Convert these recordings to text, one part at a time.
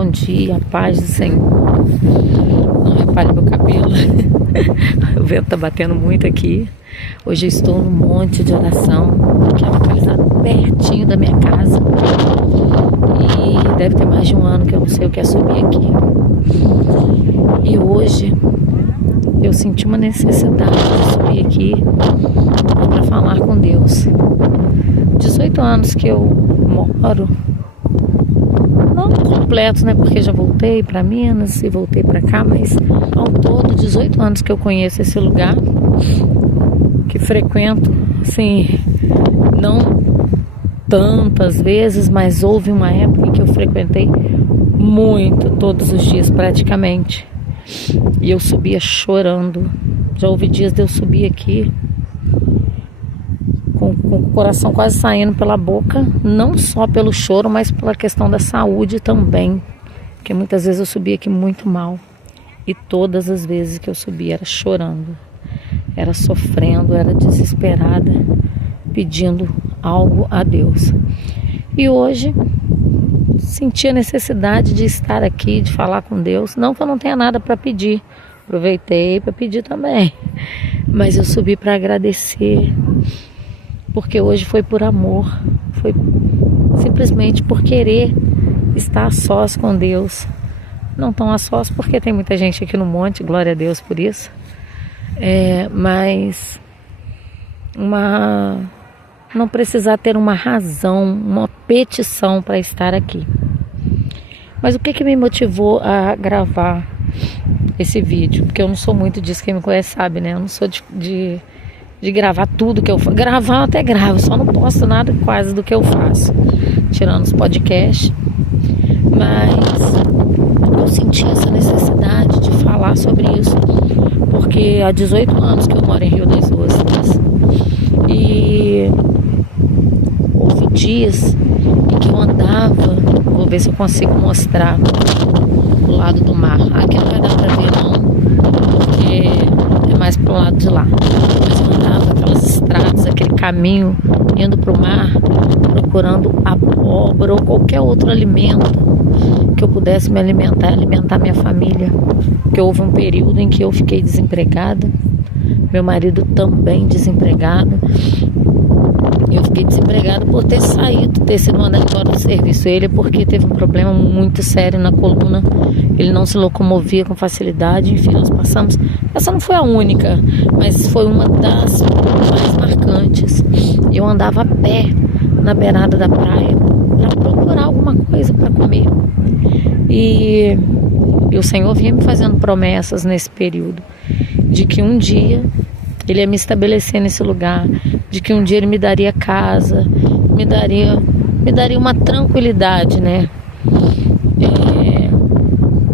bom dia, a paz do Senhor. Não repare meu cabelo, o vento tá batendo muito aqui. Hoje eu estou num monte de oração, que é localizado pertinho da minha casa. E deve ter mais de um ano que eu não sei o que é subir aqui. E hoje eu senti uma necessidade de subir aqui para falar com Deus. 18 anos que eu moro, não completos, né? Porque já voltei para Minas e voltei para cá, mas ao todo 18 anos que eu conheço esse lugar, que frequento, assim, não tantas vezes, mas houve uma época em que eu frequentei muito, todos os dias praticamente, e eu subia chorando. Já houve dias de eu subir aqui com o coração quase saindo pela boca, não só pelo choro, mas pela questão da saúde também, porque muitas vezes eu subia aqui muito mal, e todas as vezes que eu subia era chorando, era sofrendo, era desesperada, pedindo algo a Deus. E hoje senti a necessidade de estar aqui, de falar com Deus. Não que eu não tenha nada para pedir, aproveitei para pedir também, mas eu subi para agradecer, porque hoje foi por amor, foi simplesmente por querer estar a sós com Deus. Não tão a sós porque tem muita gente aqui no monte, glória a Deus por isso, mas não precisar ter uma razão, uma petição para estar aqui. Mas o que me motivou a gravar esse vídeo? Porque eu não sou muito disso, quem me conhece sabe, né? Eu não sou de gravar tudo que eu faço. Gravar eu até gravo, só não posto nada quase do que eu faço, tirando os podcasts. Mas eu senti essa necessidade de falar sobre isso, porque há 18 anos que eu moro em Rio das Ostras, e houve dias em que eu andava, vou ver se eu consigo mostrar o lado do mar. Aqui não vai dar pra ver não, porque é mais pro lado de lá. Mas eu andava aquelas estradas, aquele caminho indo pro mar, procurando abóbora ou qualquer outro alimento que eu pudesse me alimentar minha família. Porque houve um período em que eu fiquei desempregada, meu marido também desempregado. Eu fiquei desempregada por ter sido mandado embora do serviço. Ele porque teve um problema muito sério na coluna, ele não se locomovia com facilidade. Enfim, nós passamos, essa não foi a única, mas foi uma das mais marcantes. Eu andava a pé na beirada da praia para procurar alguma coisa para comer, e o Senhor vinha me fazendo promessas nesse período, de que um dia Ele ia me estabelecer nesse lugar, de que um dia Ele me daria casa, me daria uma tranquilidade, né?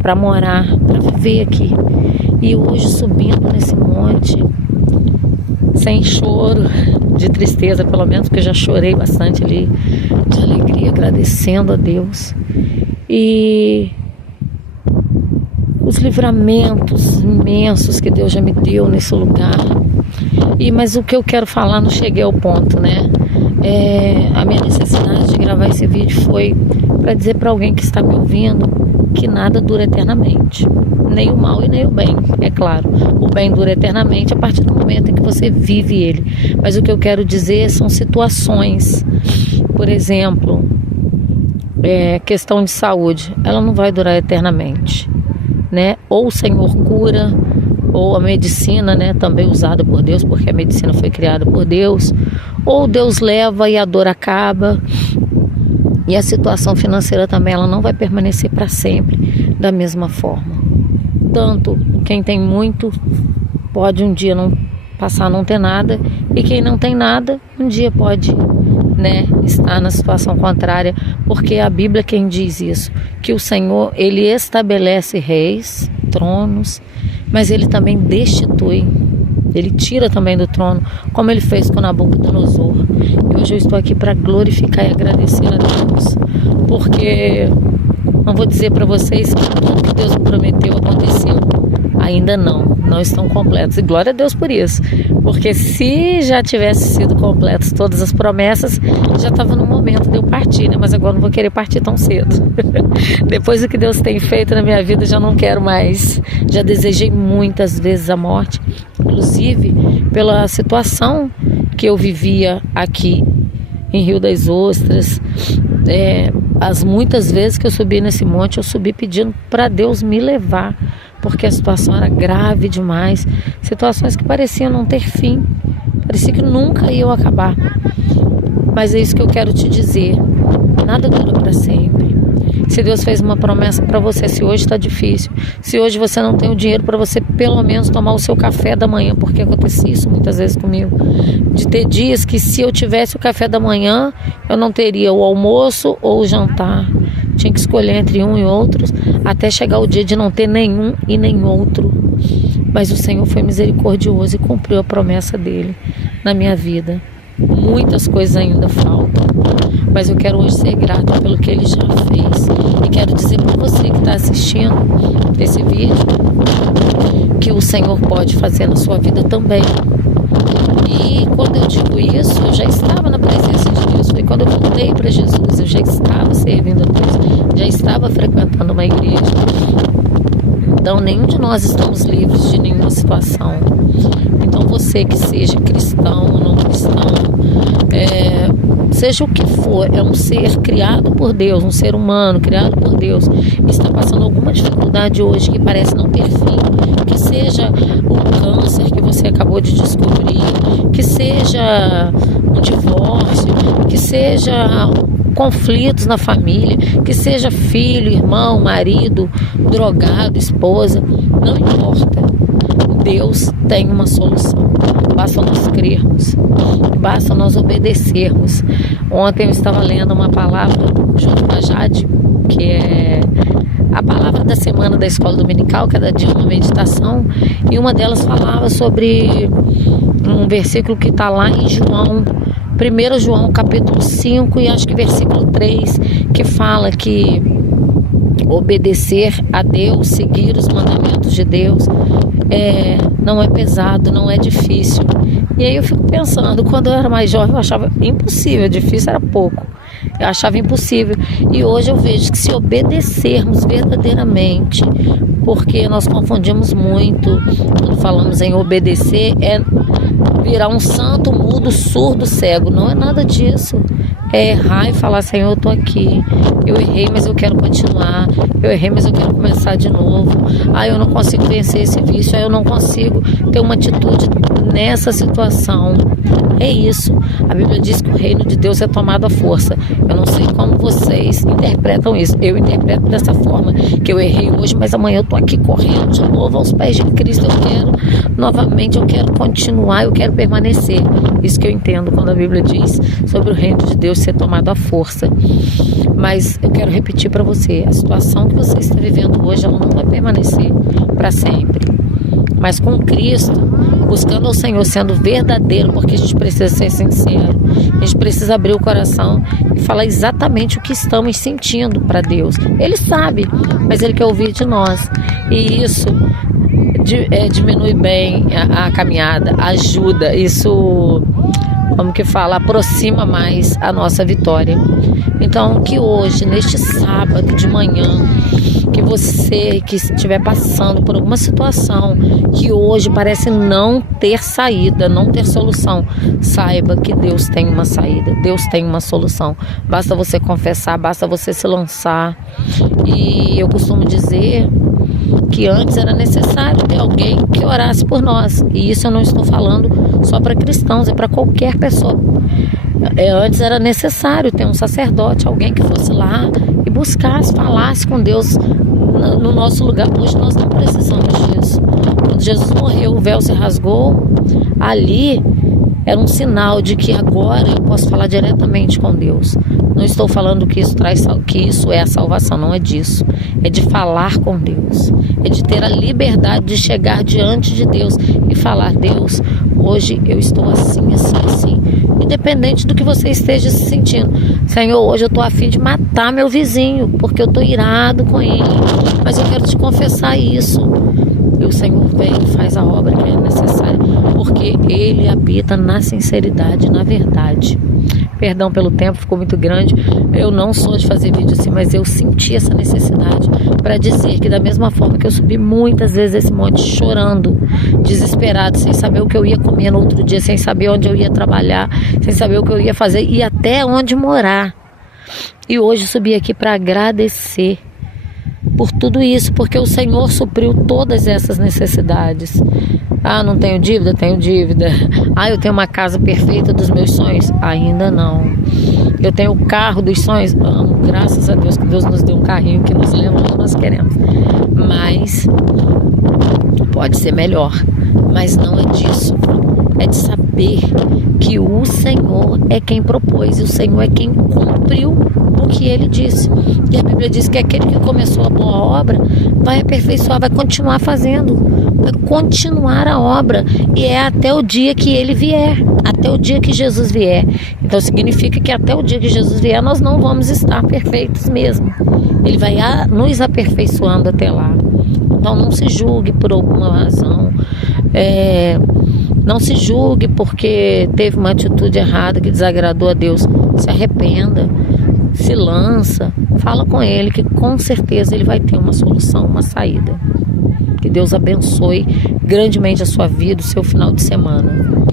Para morar, para viver aqui. E hoje, subindo nesse monte, sem choro, de tristeza pelo menos, porque eu já chorei bastante ali, de alegria, agradecendo a Deus. E os livramentos imensos que Deus já me deu nesse lugar. Mas o que eu quero falar, não cheguei ao ponto, né? A minha necessidade de gravar esse vídeo foi para dizer para alguém que está me ouvindo que nada dura eternamente, nem o mal e nem o bem, é claro. O bem dura eternamente a partir do momento em que você vive ele, mas o que eu quero dizer são situações, por exemplo, questão de saúde, ela não vai durar eternamente, né? Ou o Senhor cura, ou a medicina, né, também usada por Deus, porque a medicina foi criada por Deus, ou Deus leva e a dor acaba, e a situação financeira também, ela não vai permanecer para sempre da mesma forma. Tanto quem tem muito pode um dia não passar a não ter nada, e quem não tem nada um dia pode, né, estar na situação contrária, porque a Bíblia quem diz isso, que o Senhor, Ele estabelece reis, tronos, mas Ele também destitui, Ele tira também do trono, como Ele fez com Nabucodonosor. E hoje eu estou aqui para glorificar e agradecer a Deus, porque não vou dizer para vocês que tudo que Deus me prometeu aconteceu, ainda não não estão completos. E glória a Deus por isso. Porque se já tivesse sido completos todas as promessas, já estava no momento de eu partir, né? Mas agora não vou querer partir tão cedo. Depois do que Deus tem feito na minha vida, já não quero mais. Já desejei muitas vezes a morte, inclusive pela situação que eu vivia aqui em Rio das Ostras. As muitas vezes que eu subi nesse monte, eu subi pedindo para Deus me levar, porque a situação era grave demais, situações que pareciam não ter fim, parecia que nunca iam acabar. Mas é isso que eu quero te dizer, nada dura para sempre. Se Deus fez uma promessa para você, se hoje está difícil, se hoje você não tem o dinheiro para você pelo menos tomar o seu café da manhã, porque acontece isso muitas vezes comigo, de ter dias que se eu tivesse o café da manhã, eu não teria o almoço ou o jantar, tinha que escolher entre um e outros, até chegar o dia de não ter nenhum e nem outro. Mas o Senhor foi misericordioso e cumpriu a promessa dele na minha vida. Muitas coisas ainda faltam, mas eu quero hoje ser grata pelo que Ele já fez. E quero dizer para você que está assistindo esse vídeo que o Senhor pode fazer na sua vida também. E quando eu digo isso, eu já estava na presença de Deus. Foi quando eu voltei para Jesus, eu já estava servindo a Deus, já estava frequentando uma igreja. Então nenhum de nós estamos livres de nenhuma situação. Então você que seja cristão ou não cristão, seja o que for, é um ser criado por Deus, um ser humano criado por Deus, está passando alguma dificuldade hoje que parece não ter fim, que seja o câncer que você acabou de descobrir, que seja um divórcio, que seja conflitos na família, que seja filho, irmão, marido, drogado, esposa, não importa. Deus tem uma solução. Basta nós crermos, basta nós obedecermos. Ontem eu estava lendo uma palavra junto com a Jade, que é a palavra da semana da escola dominical, cada dia uma meditação, e uma delas falava sobre um versículo que está lá em João, 1 João capítulo 5 e acho que versículo 3, que fala que obedecer a Deus, seguir os mandamentos de Deus, não é pesado, não é difícil. E aí eu fico pensando, quando eu era mais jovem eu achava impossível, difícil era pouco, eu achava impossível. E hoje eu vejo que se obedecermos verdadeiramente, porque nós confundimos muito quando falamos em obedecer, virar um santo, mudo, surdo, cego. Não é nada disso. É errar e falar: Senhor, eu estou aqui, eu errei, mas eu quero continuar, eu errei, mas eu quero começar de novo. Eu não consigo vencer esse vício, eu não consigo ter uma atitude nessa situação. É isso. A Bíblia diz que o reino de Deus é tomado à força. Eu não sei como vocês interpretam isso. Eu interpreto dessa forma, que eu errei hoje, mas amanhã eu estou aqui correndo de novo aos pés de Cristo. Eu quero novamente, eu quero continuar, eu quero permanecer. Isso que eu entendo quando a Bíblia diz sobre o reino de Deus ser tomado à força. Mas eu quero repetir para você, a situação que você está vivendo hoje, ela não vai permanecer para sempre. Mas com Cristo, buscando ao Senhor, sendo verdadeiro, porque a gente precisa ser sincero, a gente precisa abrir o coração e falar exatamente o que estamos sentindo para Deus. Ele sabe, mas Ele quer ouvir de nós. E isso diminui bem a caminhada, ajuda, isso, como que fala, aproxima mais a nossa vitória. Então, que hoje, neste sábado de manhã, que você que estiver passando por alguma situação que hoje parece não ter saída, não ter solução, saiba que Deus tem uma saída, Deus tem uma solução. Basta você confessar, basta você se lançar. E eu costumo dizer que antes era necessário ter alguém que orasse por nós. E isso eu não estou falando só para cristãos, é para qualquer pessoa. Antes era necessário ter um sacerdote, alguém que fosse lá e buscasse, falasse com Deus no nosso lugar. Hoje nós não precisamos disso. Quando Jesus morreu, o véu se rasgou. Ali era um sinal de que agora eu posso falar diretamente com Deus. Não estou falando que isso é a salvação, não é disso. É de falar com Deus. É de ter a liberdade de chegar diante de Deus e falar: Deus, hoje eu estou assim, assim, assim. Independente do que você esteja se sentindo. Senhor, hoje eu estou a fim de matar meu vizinho, porque eu estou irado com ele. Mas eu quero te confessar isso. E o Senhor vem e faz a obra que é necessária, porque Ele habita na sinceridade, na verdade. Perdão pelo tempo, ficou muito grande. Eu não sou de fazer vídeo assim, mas eu senti essa necessidade para dizer que da mesma forma que eu subi muitas vezes esse monte chorando, desesperado, sem saber o que eu ia comer no outro dia, sem saber onde eu ia trabalhar, sem saber o que eu ia fazer e até onde morar. E hoje subi aqui para agradecer por tudo isso, porque o Senhor supriu todas essas necessidades. Ah, não tenho dívida? Tenho dívida. Ah, eu tenho uma casa perfeita dos meus sonhos? Ainda não. Eu tenho o carro dos sonhos? Amo, graças a Deus que Deus nos deu um carrinho que nos leva onde nós queremos. Mas pode ser melhor. Mas não é disso. É de saber que o Senhor é quem propôs e o Senhor é quem cumpriu o que Ele disse. E a Bíblia diz que aquele que começou a boa obra vai aperfeiçoar, vai continuar fazendo, vai continuar a obra, e é até o dia que Ele vier, até o dia que Jesus vier. Então significa que até o dia que Jesus vier nós não vamos estar perfeitos mesmo. Ele vai nos aperfeiçoando até lá. Então não se julgue por alguma razão, não se julgue porque teve uma atitude errada que desagradou a Deus. Se arrependa, se lança, fala com Ele que com certeza Ele vai ter uma solução, uma saída. Que Deus abençoe grandemente a sua vida, o seu final de semana.